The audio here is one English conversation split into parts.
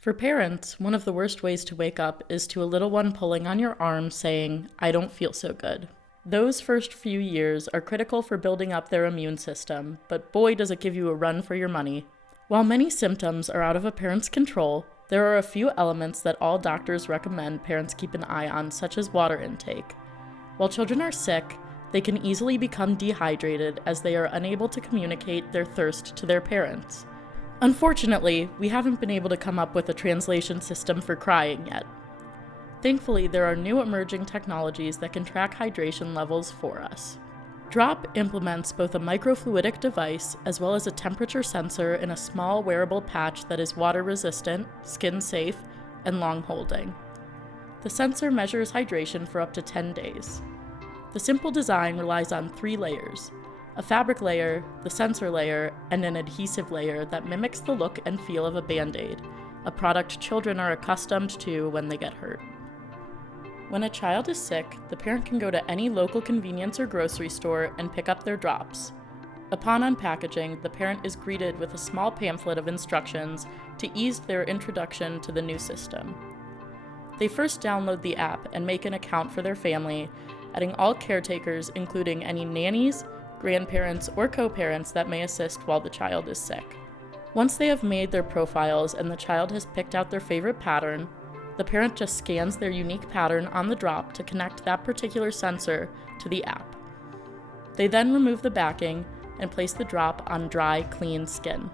For parents, one of the worst ways to wake up is to a little one pulling on your arm saying, "I don't feel so good." Those first few years are critical for building up their immune system, but boy does it give you a run for your money. While many symptoms are out of a parent's control, there are a few elements that all doctors recommend parents keep an eye on, such as water intake. While children are sick, they can easily become dehydrated as they are unable to communicate their thirst to their parents. Unfortunately, we haven't been able to come up with a translation system for crying yet. Thankfully, there are new emerging technologies that can track hydration levels for us. Drop implements both a microfluidic device as well as a temperature sensor in a small wearable patch that is water resistant, skin safe, and long holding. The sensor measures hydration for up to 10 days. The simple design relies on 3 layers: a fabric layer, the sensor layer, and an adhesive layer that mimics the look and feel of a Band-Aid, a product children are accustomed to when they get hurt. When a child is sick, the parent can go to any local convenience or grocery store and pick up their drops. Upon unpackaging, the parent is greeted with a small pamphlet of instructions to ease their introduction to the new system. They first download the app and make an account for their family, adding all caretakers, including any nannies, grandparents, or co-parents that may assist while the child is sick. Once they have made their profiles and the child has picked out their favorite pattern, the parent just scans their unique pattern on the drop to connect that particular sensor to the app. They then remove the backing and place the drop on dry, clean skin.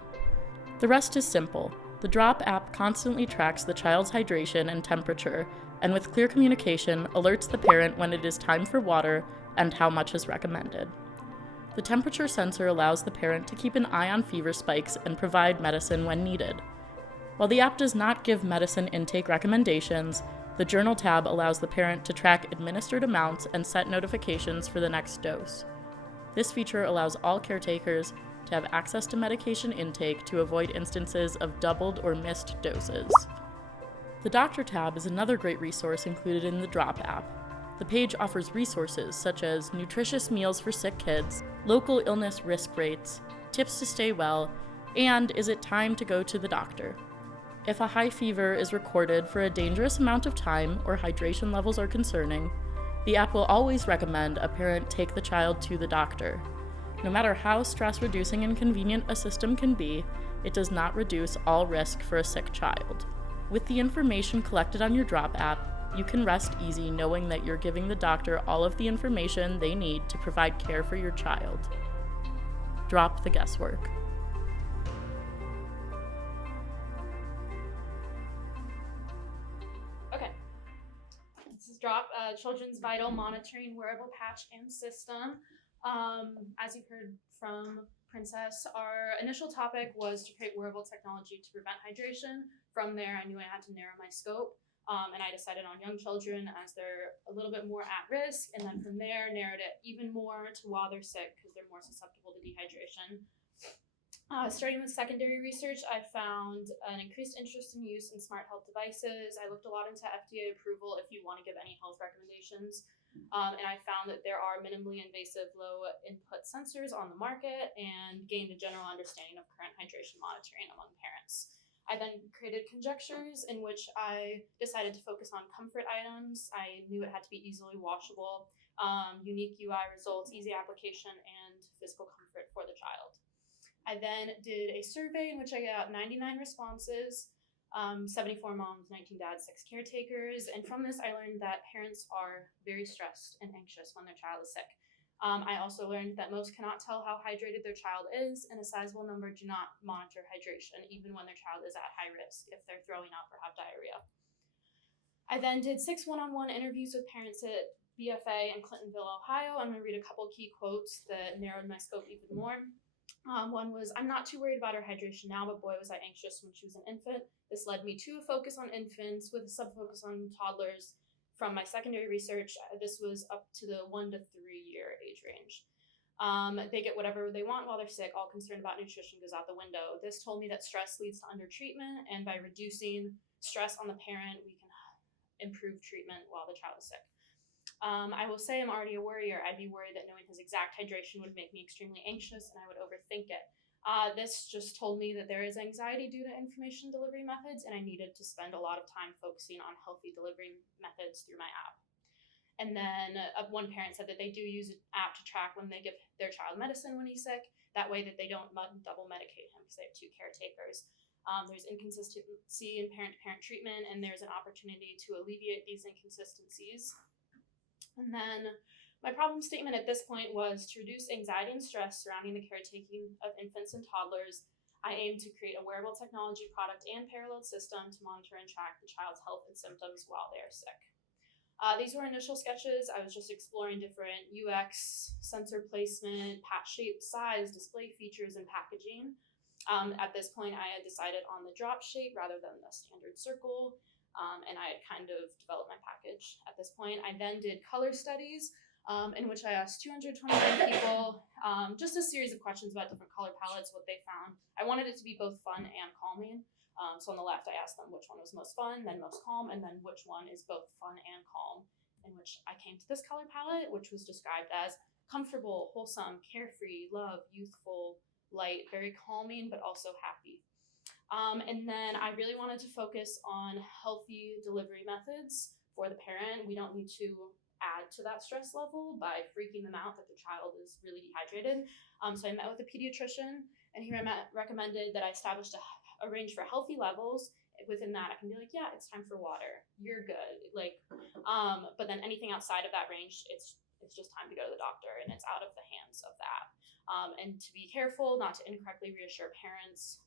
The rest is simple. The Drop app constantly tracks the child's hydration and temperature, and with clear communication, alerts the parent when it is time for water and how much is recommended. The temperature sensor allows the parent to keep an eye on fever spikes and provide medicine when needed. While the app does not give medicine intake recommendations, the Journal tab allows the parent to track administered amounts and set notifications for the next dose. This feature allows all caretakers to have access to medication intake to avoid instances of doubled or missed doses. The Doctor tab is another great resource included in the Drop app. The page offers resources such as nutritious meals for sick kids, local illness risk rates, tips to stay well, and is it time to go to the doctor? If a high fever is recorded for a dangerous amount of time or hydration levels are concerning, the app will always recommend a parent take the child to the doctor. No matter how stress-reducing and convenient a system can be, it does not reduce all risk for a sick child. With the information collected on your Drop app, you can rest easy knowing that you're giving the doctor all of the information they need to provide care for your child. Drop the guesswork. Okay, this is Drop, Children's Vital Monitoring Wearable Patch and System. As you heard from Princess, our initial topic was to create wearable technology to prevent hydration. From there, I knew I had to narrow my scope, and I decided on young children as they're a little bit more at risk, and then from there, narrowed it even more to while they're sick because they're more susceptible to dehydration. Starting with secondary research, I found an increased interest in use in smart health devices. I looked a lot into FDA approval if you want to give any health recommendations. And I found that there are minimally invasive low input sensors on the market and gained a general understanding of current hydration monitoring among parents. I then created conjectures in which I decided to focus on comfort items. I knew it had to be easily washable, unique UI results, easy application, and physical comfort for the child. I then did a survey in which I got 99 responses, 74 moms, 19 dads, 6 caretakers. And from this, I learned that parents are very stressed and anxious when their child is sick. I also learned that most cannot tell how hydrated their child is, and a sizable number do not monitor hydration, even when their child is at high risk if they're throwing up or have diarrhea. I then did 6 one-on-one interviews with parents at BFA in Clintonville, Ohio. I'm going to read a couple key quotes that narrowed my scope even more. One was, "I'm not too worried about her hydration now, but boy, was I anxious when she was an infant. This led me to a focus on infants with a sub-focus on toddlers. From my secondary research, this was up to the 1 to 3 year age range. They get whatever they want while they're sick. All concern about nutrition goes out the window. This told me that stress leads to undertreatment, and by reducing stress on the parent, we can improve treatment while the child is sick. I will say I'm already a worrier. I'd be worried that knowing his exact hydration would make me extremely anxious and I would overthink it. This just told me that there is anxiety due to information delivery methods, and I needed to spend a lot of time focusing on healthy delivery methods through my app. And then one parent said that they do use an app to track when they give their child medicine when he's sick. That way that they don't double medicate him because they have 2 caretakers. There's inconsistency in parent-to-parent treatment, and there's an opportunity to alleviate these inconsistencies. And then my problem statement at this point was to reduce anxiety and stress surrounding the caretaking of infants and toddlers. I aim to create a wearable technology product and parallel system to monitor and track the child's health and symptoms while they are sick. These were initial sketches. I was just exploring different UX, sensor placement, patch shape, size, display features, and packaging. At this point, I had decided on the drop shape rather than the standard circle, and I had kind of developed my package at this point. I then did color studies, in which I asked 229 people just a series of questions about different color palettes, what they found. I wanted it to be both fun and calming. So on the left, I asked them which one was most fun, then most calm, and then which one is both fun and calm, in which I came to this color palette, which was described as comfortable, wholesome, carefree, love, youthful, light, very calming, but also happy. And then I really wanted to focus on healthy delivery methods for the parent. We don't need to add to that stress level by freaking them out that the child is really dehydrated. So I met with a pediatrician, and he recommended that I establish a range for healthy levels. Within that, I can be like, yeah, it's time for water. You're good. But then anything outside of that range, it's just time to go to the doctor, and it's out of the hands of that. And to be careful not to incorrectly reassure parents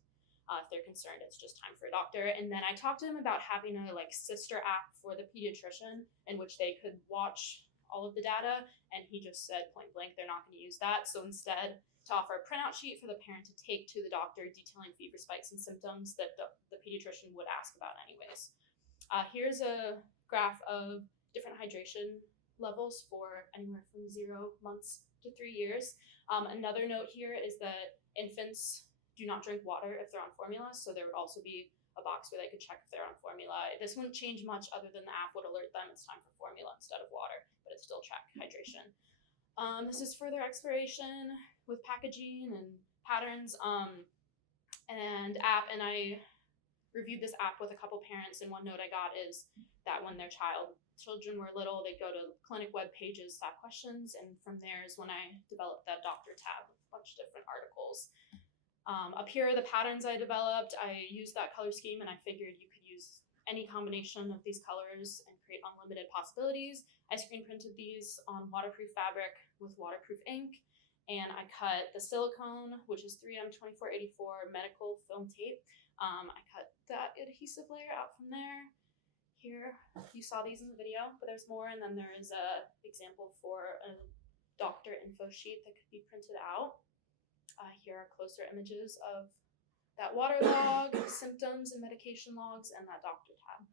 if they're concerned, it's just time for a doctor. And then I talked to him about having a sister app for the pediatrician in which they could watch all of the data, and he just said point blank they're not going to use that. So instead, to offer a printout sheet for the parent to take to the doctor detailing fever spikes and symptoms that the pediatrician would ask about anyways. Here's a graph of different hydration levels for anywhere from 0 months to 3 years. Another note here is that infants do not drink water if they're on formula, so there would also be a box where they could check if they're on formula. This wouldn't change much other than the app would alert them it's time for formula instead of water, but it still track hydration. This is further exploration with packaging and patterns and app, and I reviewed this app with a couple parents, and one note I got is that when their children were little, they'd go to clinic web pages, stop questions, and from there is when I developed that doctor tab with a bunch of different articles. Up here are the patterns I developed. I used that color scheme, and I figured you could use any combination of these colors and create unlimited possibilities. I screen printed these on waterproof fabric with waterproof ink, and I cut the silicone, which is 3M2484 medical film tape. I cut that adhesive layer out from there. Here, you saw these in the video, but there's more, and then there is a example for a doctor info sheet that could be printed out. Here are closer images of that water log, symptoms and medication logs, and that doctor tab.